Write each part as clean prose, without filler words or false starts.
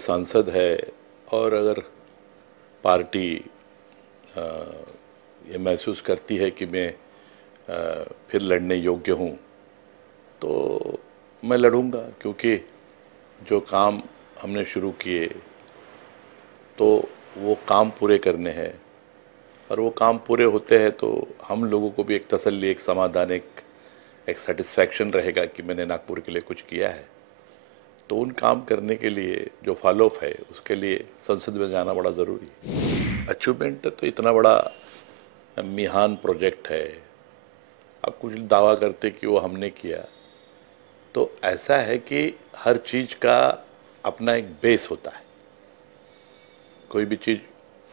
सांसद है और अगर पार्टी ये महसूस करती है कि मैं फिर लड़ने योग्य हूँ तो मैं लड़ूंगा, क्योंकि जो काम हमने शुरू किए तो वो काम पूरे करने हैं और वो काम पूरे होते हैं तो हम लोगों को भी एक तसल्ली, एक समाधान, एक सेटिस्फैक्शन रहेगा कि मैंने नागपुर के लिए कुछ किया है। तो उन काम करने के लिए जो फॉलोअप है उसके लिए संसद में जाना बड़ा ज़रूरी है। अचीवमेंट तो इतना बड़ा मिहान प्रोजेक्ट है, आप कुछ दावा करते कि वो हमने किया, तो ऐसा है कि हर चीज़ का अपना एक बेस होता है। कोई भी चीज़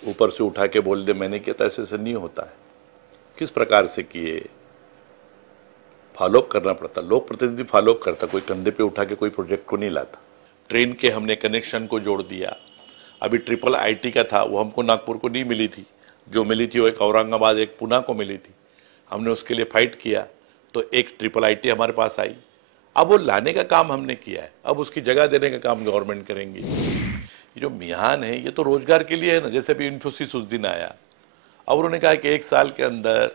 ऊपर से उठा के बोल दे मैंने किया तो ऐसे नहीं होता है। किस प्रकार से किए, फॉलोअप करना पड़ता। लोक प्रतिनिधि फॉलोअप करता, कोई कंधे पे उठा के कोई प्रोजेक्ट को नहीं लाता। ट्रेन के हमने कनेक्शन को जोड़ दिया। अभी ट्रिपल आईटी का था, वो हमको नागपुर को नहीं मिली थी, जो मिली थी वो एक औरंगाबाद, एक पुणे को मिली थी। हमने उसके लिए फाइट किया तो एक ट्रिपल आईटी हमारे पास आई। अब वो लाने का काम हमने किया है, अब उसकी जगह देने का काम गवर्नमेंट करेंगी। ये जो मिहान है ये तो रोजगार के लिए है ना। जैसे भी इन्फोसिस उस दिन आया और उन्होंने कहा कि 1 साल के अंदर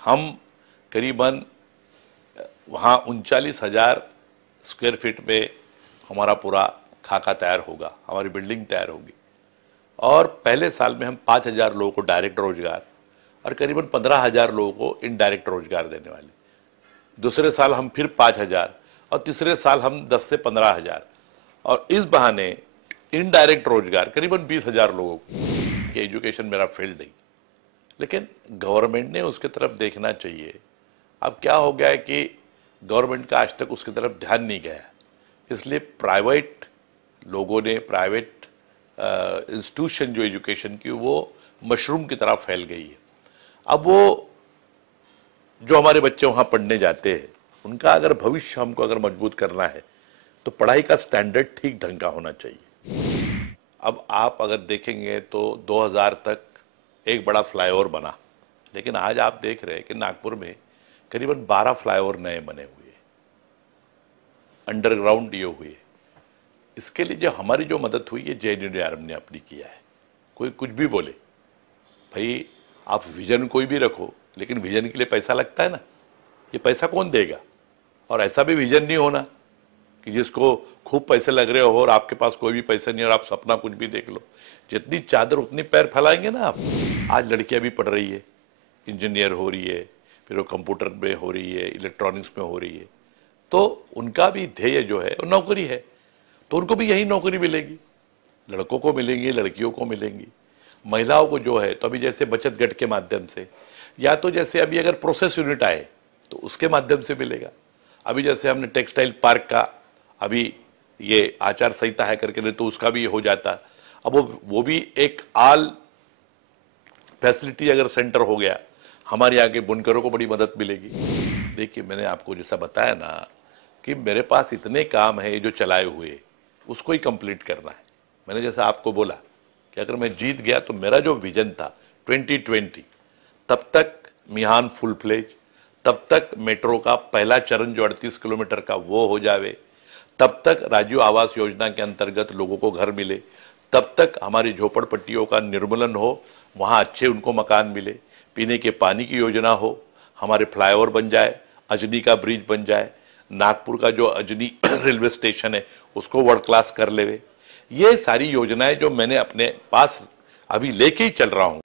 हम करीबन वहाँ 39,000 स्क्वायर फीट में हमारा पूरा खाका तैयार होगा, हमारी बिल्डिंग तैयार होगी। और पहले साल में हम 5,000 लोगों को डायरेक्ट रोजगार और करीबन 15,000 लोगों को इनडायरेक्ट रोजगार देने वाले। दूसरे साल हम फिर 5,000 और तीसरे साल हम 10 से 15,000, और इस बहाने इनडायरेक्ट रोजगार करीबन 20,000 लोगों को। एजुकेशन मेरा फील्ड नहीं, लेकिन गवर्नमेंट ने उसके तरफ देखना चाहिए। अब क्या हो गया है कि गवर्नमेंट का आज तक उसकी तरफ ध्यान नहीं गया, इसलिए प्राइवेट लोगों ने, प्राइवेट इंस्टीट्यूशन जो एजुकेशन की, वो मशरूम की तरह फैल गई है। अब वो जो हमारे बच्चे वहाँ पढ़ने जाते हैं उनका अगर भविष्य हमको अगर मजबूत करना है तो पढ़ाई का स्टैंडर्ड ठीक ढंग का होना चाहिए। अब आप अगर देखेंगे तो 2000 तक एक बड़ा फ्लाईओवर बना, लेकिन आज आप देख रहे हैं कि नागपुर में करीबन 12 फ्लाईओवर नए बने हुए, अंडरग्राउंड ये हुए। इसके लिए जो हमारी जो मदद हुई है JNURM ने अपनी किया है। कोई कुछ भी बोले, भाई आप विजन कोई भी रखो, लेकिन विजन के लिए पैसा लगता है ना। ये पैसा कौन देगा? और ऐसा भी विजन नहीं होना कि जिसको खूब पैसे लग रहे हो और आपके पास कोई भी पैसा नहीं और आप सपना कुछ भी देख लो। जितनी चादर उतनी पैर फैलाएंगे ना आप। आज लड़कियां भी पढ़ रही है, इंजीनियर हो रही है, फिर वो कंप्यूटर में हो रही है, इलेक्ट्रॉनिक्स में हो रही है, तो उनका भी ध्येय जो है वो नौकरी है, तो उनको भी यही नौकरी मिलेगी। लड़कों को मिलेंगी, लड़कियों को मिलेंगी। महिलाओं को जो है तो अभी जैसे बचत गट के माध्यम से, या तो जैसे अभी अगर प्रोसेस यूनिट आए तो उसके माध्यम से मिलेगा। अभी जैसे हमने टेक्सटाइल पार्क का अभी ये आचार संहिता है करके, तो उसका भी हो जाता। अब वो भी एक आल फैसिलिटी अगर सेंटर हो गया, हमारे यहाँ के बुनकरों को बड़ी मदद मिलेगी। देखिए मैंने आपको जैसा बताया ना कि मेरे पास इतने काम है जो चलाए हुए, उसको ही कंप्लीट करना है। मैंने जैसा आपको बोला कि अगर मैं जीत गया तो मेरा जो विजन था 2020, तब तक मिहान फुल फ्लेज, तब तक मेट्रो का पहला चरण जो 38 किलोमीटर का वो हो जावे, तब तक राजीव आवास योजना के अंतर्गत लोगों को घर मिले, तब तक हमारी झोपड़पट्टियों का निर्मूलन हो, वहाँ अच्छे उनको मकान मिले, पीने के पानी की योजना हो, हमारे फ्लाईओवर बन जाए, अजनी का ब्रिज बन जाए, नागपुर का जो अजनी रेलवे स्टेशन है उसको वर्ल्ड क्लास कर लेवे। ये सारी योजनाएं जो मैंने अपने पास अभी लेके ही चल रहा हूँ।